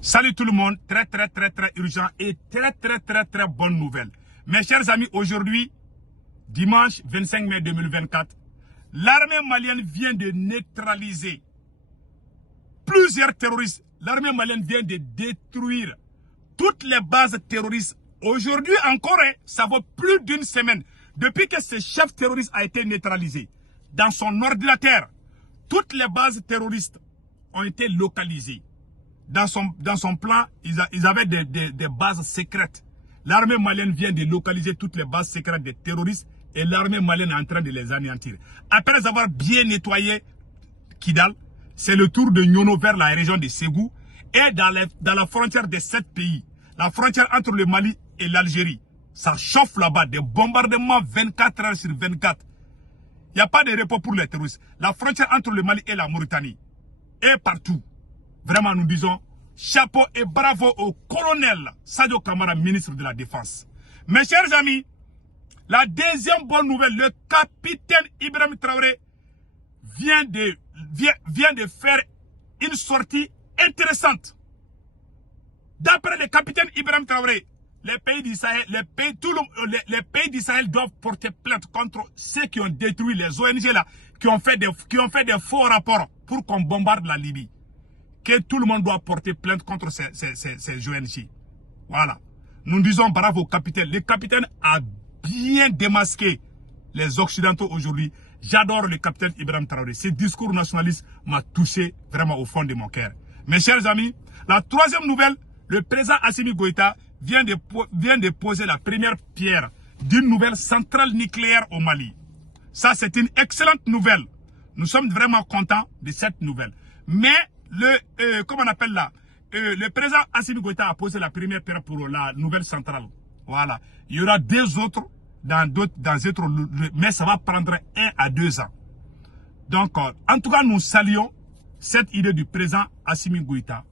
Salut tout le monde, très urgent et très bonne nouvelle. Mes chers amis, aujourd'hui, dimanche 25 mai 2024, l'armée malienne vient de neutraliser plusieurs terroristes. L'armée malienne vient de détruire toutes les bases terroristes. Aujourd'hui encore, ça vaut plus d'une semaine depuis que ce chef terroriste a été neutralisé. Dans son ordinateur, toutes les bases terroristes ont été localisées. Dans son plan, ils avaient des bases secrètes. L'armée malienne vient de localiser toutes les bases secrètes des terroristes et l'armée malienne est en train de les anéantir. Après avoir bien nettoyé Kidal, c'est le tour de Nyono vers la région de Ségou et dans la frontière de 7 pays. La frontière entre le Mali et l'Algérie. Ça chauffe là-bas, des bombardements 24 heures sur 24. Il n'y a pas de repos pour les terroristes. La frontière entre le Mali et la Mauritanie est partout. Vraiment, nous disons chapeau et bravo au colonel Sadio Kamara, ministre de la Défense. Mes chers amis, la deuxième bonne nouvelle, le capitaine Ibrahim Traoré vient de faire une sortie intéressante. D'après le capitaine Ibrahim Traoré, les pays d'Israël doivent porter plainte contre ceux qui ont détruit les ONG là, qui ont fait des faux rapports pour qu'on bombarde la Libye. Que tout le monde doit porter plainte contre ces ONG. Voilà. Nous disons bravo au capitaine. Le capitaine a bien démasqué les Occidentaux aujourd'hui. J'adore le capitaine Ibrahim Traoré. Ce discours nationaliste m'a touché vraiment au fond de mon cœur. Mes chers amis, la troisième nouvelle, le président Assimi Goïta vient de poser la première pierre d'une nouvelle centrale nucléaire au Mali. Ça, c'est une excellente nouvelle. Nous sommes vraiment contents de cette nouvelle. Mais, comment on appelle là, le président Assimi Goïta a posé la première pierre pour la nouvelle centrale. Voilà. Il y aura deux autres dans d'autres, mais ça va prendre 1 à 2 ans. Donc, en tout cas, nous saluons cette idée du président Assimi Goïta.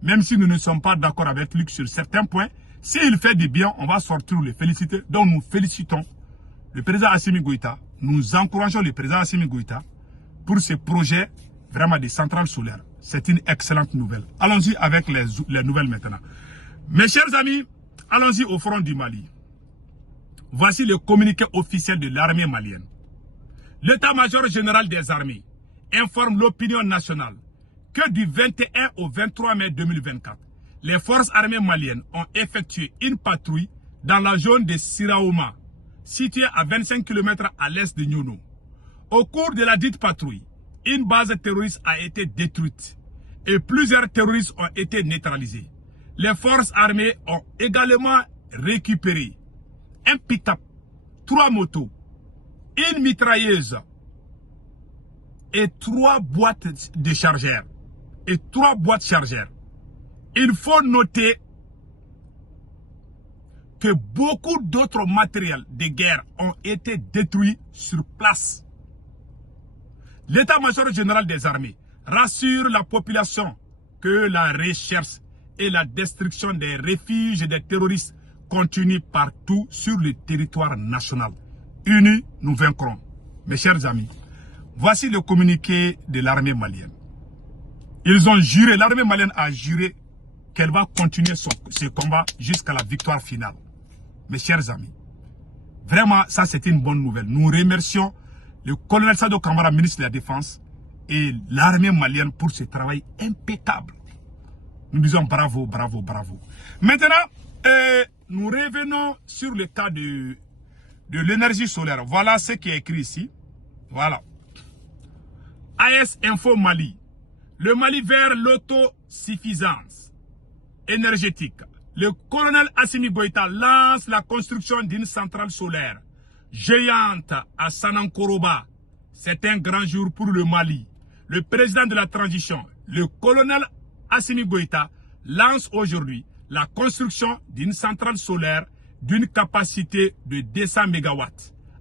Même si nous ne sommes pas d'accord avec lui sur certains points, s'il fait du bien, on va sortir le féliciter. Donc nous félicitons le président Assimi Goïta. Nous encourageons le président Assimi Goïta pour ce projet vraiment des centrales solaires. C'est une excellente nouvelle. Allons-y avec les nouvelles maintenant. Mes chers amis, allons-y au front du Mali. Voici le communiqué officiel de l'armée malienne. L'état-major général des armées informe l'opinion nationale que du 21 au 23 mai 2024, les forces armées maliennes ont effectué une patrouille dans la zone de Siraouma, située à 25 km à l'est de Nyono. Au cours de la dite patrouille, une base terroriste a été détruite et plusieurs terroristes ont été neutralisés. Les forces armées ont également récupéré un pick-up, 3 motos, une mitrailleuse et 3 boîtes de chargeurs. Il faut noter que beaucoup d'autres matériels de guerre ont été détruits sur place. L'état-major général des armées rassure la population que la recherche et la destruction des refuges des terroristes continuent partout sur le territoire national. Unis, nous vaincrons. Mes chers amis, voici le communiqué de l'armée malienne. Ils ont juré, l'armée malienne a juré qu'elle va continuer ce combat jusqu'à la victoire finale. Mes chers amis, vraiment, ça c'est une bonne nouvelle. Nous remercions le colonel Sadio Kamara, ministre de la Défense, et l'armée malienne pour ce travail impeccable. Nous disons bravo, bravo, bravo. Maintenant, nous revenons sur le cas de l'énergie solaire. Voilà ce qui est écrit ici. Voilà. AS Info Mali. Le Mali vers l'autosuffisance énergétique. Le colonel Assimi Goïta lance la construction d'une centrale solaire géante à Sanankoroba. C'est un grand jour pour le Mali. Le président de la transition, le colonel Assimi Goïta, lance aujourd'hui la construction d'une centrale solaire d'une capacité de 200 MW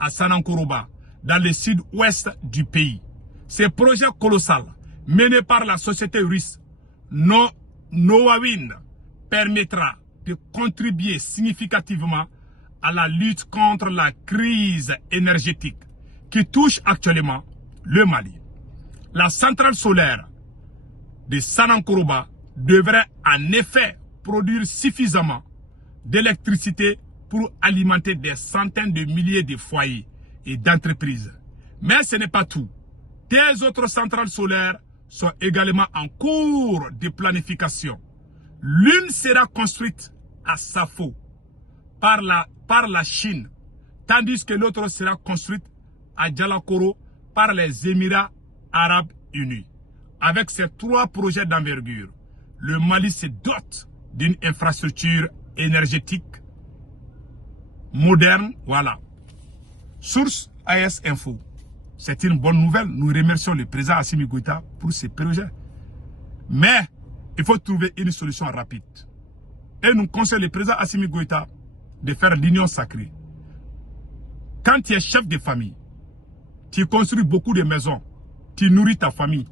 à Sanankoroba, dans le sud-ouest du pays. Ce projet colossal, mené par la société russe Nowawind, permettra de contribuer significativement à la lutte contre la crise énergétique qui touche actuellement le Mali. La centrale solaire de Sanankoroba devrait en effet produire suffisamment d'électricité pour alimenter des centaines de milliers de foyers et d'entreprises. Mais ce n'est pas tout. Des autres centrales solaires sont également en cours de planification. L'une sera construite à Safo par la Chine, tandis que l'autre sera construite à Djalakoro par les Émirats arabes unis. Avec ces 3 projets d'envergure, le Mali se dote d'une infrastructure énergétique moderne. Voilà. Source AS Info. C'est une bonne nouvelle. Nous remercions le président Assimi Goïta pour ces projets. Mais il faut trouver une solution rapide. Et nous conseillons le président Assimi Goïta de faire l'union sacrée. Quand tu es chef de famille, tu construis beaucoup de maisons, tu nourris ta famille.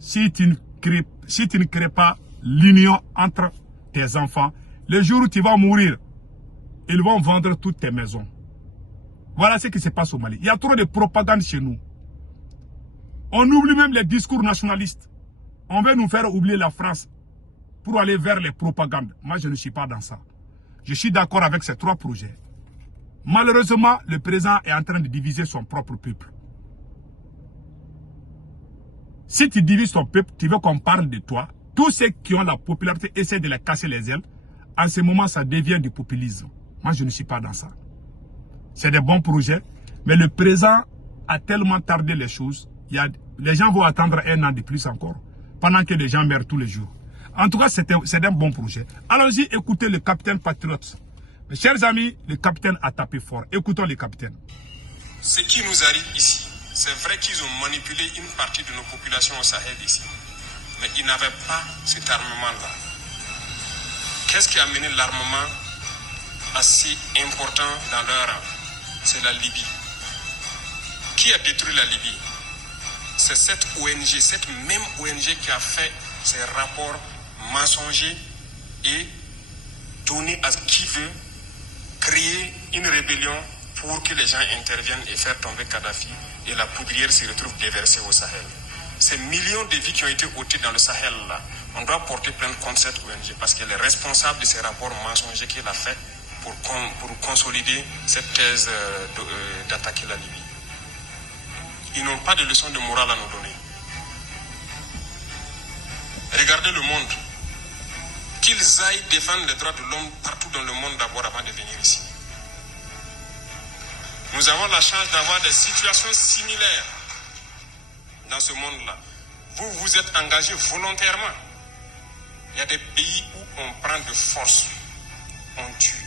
Si tu ne crées pas l'union entre tes enfants, le jour où tu vas mourir, ils vont vendre toutes tes maisons. Voilà ce qui se passe au Mali. Il y a trop de propagande chez nous. On oublie même les discours nationalistes. On veut nous faire oublier la France pour aller vers les propagandes. Moi, je ne suis pas dans ça. Je suis d'accord avec ces 3 projets. Malheureusement, le président est en train de diviser son propre peuple. Si tu divises ton peuple, tu veux qu'on parle de toi. Tous ceux qui ont la popularité essaient de les casser les ailes. En ce moment, ça devient du populisme. Moi, je ne suis pas dans ça. C'est des bons projets. Mais le président a tellement tardé les choses. Les gens vont attendre 1 an de plus encore. Pendant que les gens meurent tous les jours. En tout cas, c'est un bon projet. Allons-y, écoutez le capitaine patriote. Mes chers amis, le capitaine a tapé fort. Écoutons le capitaine. Ce qui nous arrive ici, c'est vrai qu'ils ont manipulé une partie de nos populations au Sahel ici. Mais ils n'avaient pas cet armement-là. Qu'est-ce qui a mené l'armement assez important dans leur rang? C'est la Libye. Qui a détruit la Libye? C'est cette ONG, cette même ONG qui a fait ces rapports mensongers et donné à qui veut créer une rébellion pour que les gens interviennent et faire tomber Kadhafi et la poudrière se retrouve déversée au Sahel. Ces millions de vies qui ont été ôtées dans le Sahel là, on doit porter plainte contre cette ONG parce qu'elle est responsable de ces rapports mensongers qu'elle a fait pour consolider cette thèse d'attaquer la Libye. Ils n'ont pas de leçon de morale à nous donner. Regardez le monde. Qu'ils aillent défendre les droits de l'homme partout dans le monde d'abord avant de venir ici. Nous avons la chance d'avoir des situations similaires dans ce monde-là. Vous vous êtes engagés volontairement. Il y a des pays où on prend de force, on tue.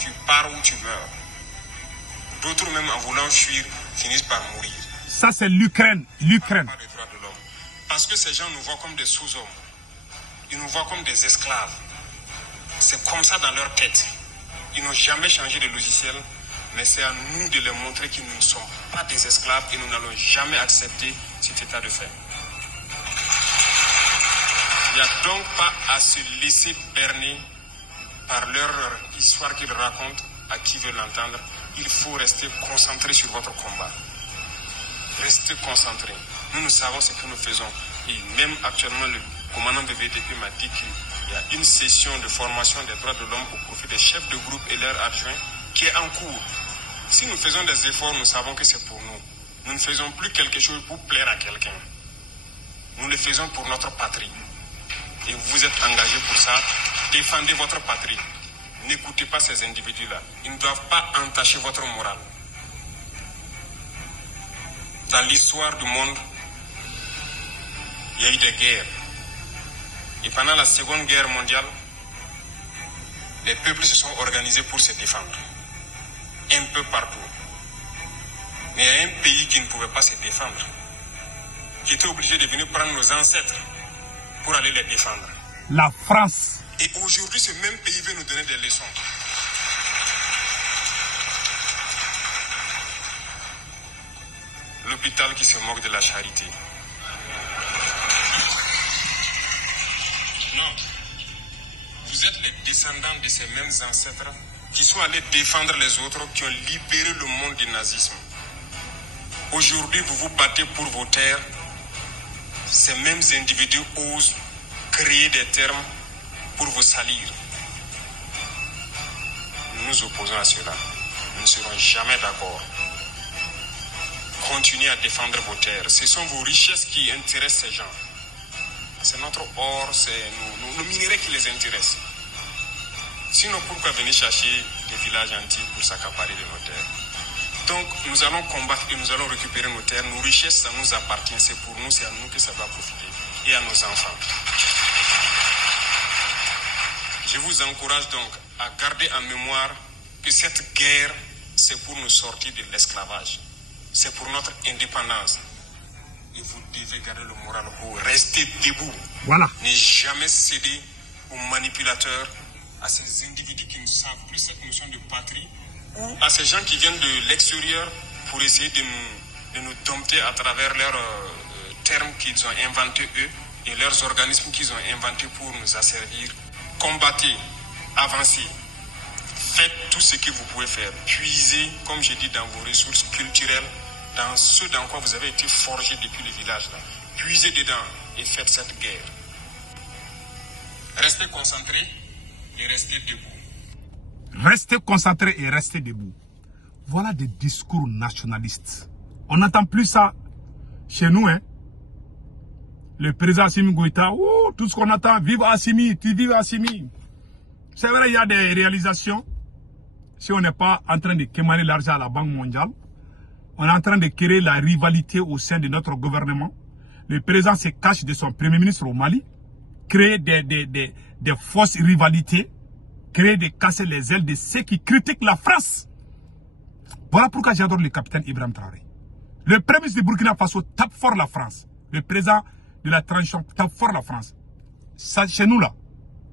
Tu pars ou tu meurs. D'autres même en voulant fuir finissent par mourir. Ça c'est l'Ukraine. L'Ukraine. Pas des droits de l'homme. Parce que ces gens nous voient comme des sous-hommes. Ils nous voient comme des esclaves. C'est comme ça dans leur tête. Ils n'ont jamais changé de logiciel. Mais c'est à nous de leur montrer que nous ne sommes pas des esclaves et nous n'allons jamais accepter cet état de fait. Il n'y a donc pas à se laisser berner par leur histoire qu'ils racontent à qui veut l'entendre. Il faut rester concentré sur votre combat. Restez concentré. Nous savons ce que nous faisons. Et même actuellement, le commandant de VTP m'a dit qu'il y a une session de formation des droits de l'homme au profit des chefs de groupe et leurs adjoints qui est en cours. Si nous faisons des efforts, nous savons que c'est pour nous. Nous ne faisons plus quelque chose pour plaire à quelqu'un. Nous le faisons pour notre patrie. Et vous êtes engagés pour ça. Défendez votre patrie. N'écoutez pas ces individus-là. Ils ne doivent pas entacher votre morale. Dans l'histoire du monde, il y a eu des guerres. Et pendant la Seconde Guerre mondiale, les peuples se sont organisés pour se défendre. Un peu partout. Mais il y a un pays qui ne pouvait pas se défendre, qui était obligé de venir prendre nos ancêtres pour aller les défendre. La France. Et aujourd'hui, ce même pays veut nous donner des leçons. L'hôpital qui se moque de la charité. Non. Vous êtes les descendants de ces mêmes ancêtres qui sont allés défendre les autres, qui ont libéré le monde du nazisme. Aujourd'hui, vous vous battez pour vos terres. Ces mêmes individus osent créer des termes pour vous salir. Nous nous opposons à cela. Nous ne serons jamais d'accord. Continuez à défendre vos terres. Ce sont vos richesses qui intéressent ces gens. C'est notre or, c'est nos minerais qui les intéressent. Sinon, pourquoi venir chercher des villages antiques pour s'accaparer de nos terres? Donc, nous allons combattre et nous allons récupérer nos terres. Nos richesses, ça nous appartient. C'est pour nous, c'est à nous que ça va profiter. Et à nos enfants. Je vous encourage donc à garder en mémoire que cette guerre, c'est pour nous sortir de l'esclavage. C'est pour notre indépendance. Et vous devez garder le moral haut. Restez debout. Voilà. Ne jamais céder aux manipulateurs, à ces individus qui ne savent plus cette notion de patrie, ou à ces gens qui viennent de l'extérieur pour essayer de nous dompter à travers leurs termes qu'ils ont inventés eux et leurs organismes qu'ils ont inventés pour nous asservir. Combattez, avancez, faites tout ce que vous pouvez faire. Puisez, comme j'ai dit, dans vos ressources culturelles, dans ce dans quoi vous avez été forgé depuis le village là. Puisez dedans et faites cette guerre. Restez concentrés et restez debout. Restez concentrés et restez debout. Voilà des discours nationalistes. On n'entend plus ça chez nous, hein. Le président Assimi Goïta, oh, tout ce qu'on attend, vive Assimi, tu vives Assimi. C'est vrai, il y a des réalisations. Si on n'est pas en train de quémander l'argent à la Banque mondiale, on est en train de créer la rivalité au sein de notre gouvernement. Le président se cache de son premier ministre au Mali, créer des fausses rivalités, créer de casser les ailes de ceux qui critiquent la France. Voilà pourquoi j'adore le capitaine Ibrahim Traoré. Le premier ministre du Burkina Faso tape fort la France. Le président de la transition tape fort la France. Ça, chez nous là,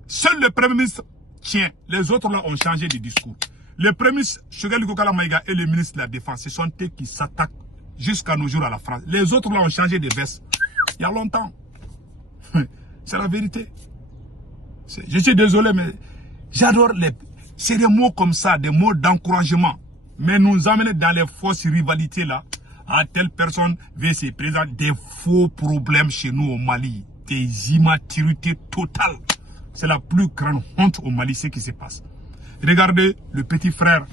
seul le premier ministre tient. Les autres là ont changé de discours. Le premier ministre Choguel Kokala Maïga et le ministre de la Défense, ce sont eux qui s'attaquent jusqu'à nos jours à la France. Les autres là ont changé de veste. Il y a longtemps. C'est la vérité. Je suis désolé, mais j'adore les... C'est des mots comme ça, des mots d'encouragement. Mais nous amener dans les fausses rivalités là, à telle personne veut se présenter des faux problèmes chez nous au Mali. Des immaturités totales. C'est la plus grande honte au Mali, ce qui se passe. Regardez le petit frère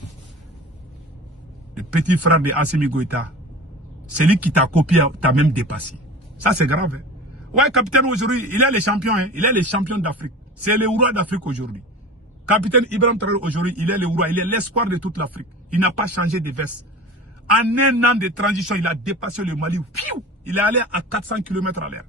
de Assimi Goïta. Celui qui t'a copié, t'a même dépassé. Ça, c'est grave. Hein? Ouais, capitaine, aujourd'hui, il est le champion. Hein? Il est le champion d'Afrique. C'est le roi d'Afrique aujourd'hui. Capitaine Ibrahim Traoré, aujourd'hui, il est le roi. Il est l'espoir de toute l'Afrique. Il n'a pas changé de veste. En un an de transition, il a dépassé le Mali. Il est allé à 400 km à l'heure.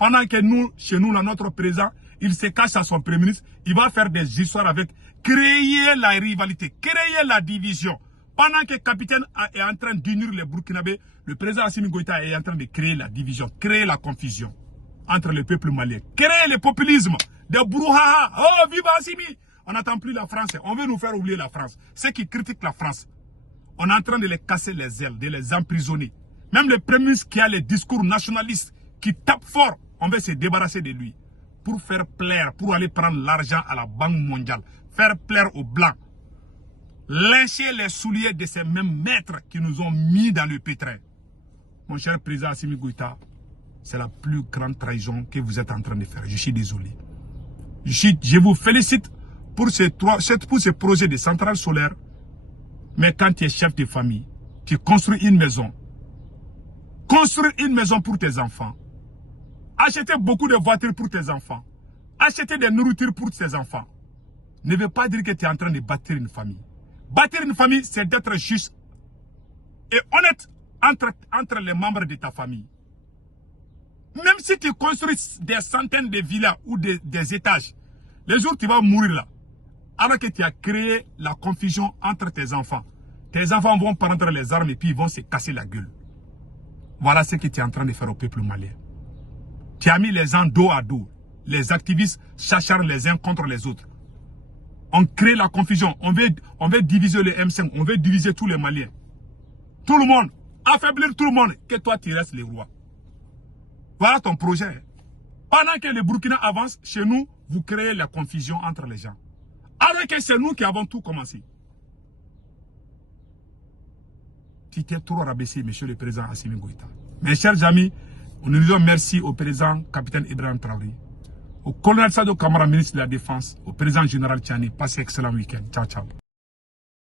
Pendant que nous, chez nous, notre président, il se cache à son premier ministre. Il va faire des histoires avec, créer la rivalité, créer la division. Pendant que le capitaine est en train d'unir les Burkinabés, le président Assimi Goïta est en train de créer la division, créer la confusion entre le peuple malien, créer le populisme, des brouhaha. Oh, vive Assimi! On n'attend plus la France, on veut nous faire oublier la France. Ceux qui critiquent la France, on est en train de les casser les ailes, de les emprisonner. Même le premier ministre qui a les discours nationalistes, qui tape fort, on veut se débarrasser de lui. Pour faire plaire, pour aller prendre l'argent à la Banque mondiale, faire plaire aux Blancs. Lyncher les souliers de ces mêmes maîtres qui nous ont mis dans le pétrin. Mon cher président Assimi Goïta, c'est la plus grande trahison que vous êtes en train de faire. Je suis désolé. Je vous félicite pour ce projet de centrale solaire. Mais quand tu es chef de famille, tu construis une maison. Construire une maison pour tes enfants. Acheter beaucoup de voitures pour tes enfants. Acheter des nourritures pour tes enfants. Ne veut pas dire que tu es en train de bâtir une famille. Bâtir une famille, c'est d'être juste et honnête entre les membres de ta famille. Même si tu construis des centaines de villas ou des étages, les jours où tu vas mourir là, alors que tu as créé la confusion entre tes enfants vont prendre les armes et puis ils vont se casser la gueule. Voilà ce que tu es en train de faire au peuple malien. Tu as mis les gens dos à dos. Les activistes s'acharnent les uns contre les autres. On crée la confusion. On veut diviser le M5. On veut diviser tous les Maliens. Tout le monde. Affaiblir tout le monde. Que toi, tu restes le roi. Voilà ton projet. Pendant que le Burkina avance, chez nous, vous créez la confusion entre les gens. Alors que c'est nous qui avons tout commencé. Tu t'es trop rabaissé, monsieur le président Assimi Goïta. Mes chers amis, nous disons merci au président capitaine Ibrahim Traoré, au colonel Sadio Kamara, ministre de la Défense, au président général Tchani. Passez excellent week-end. Ciao, ciao.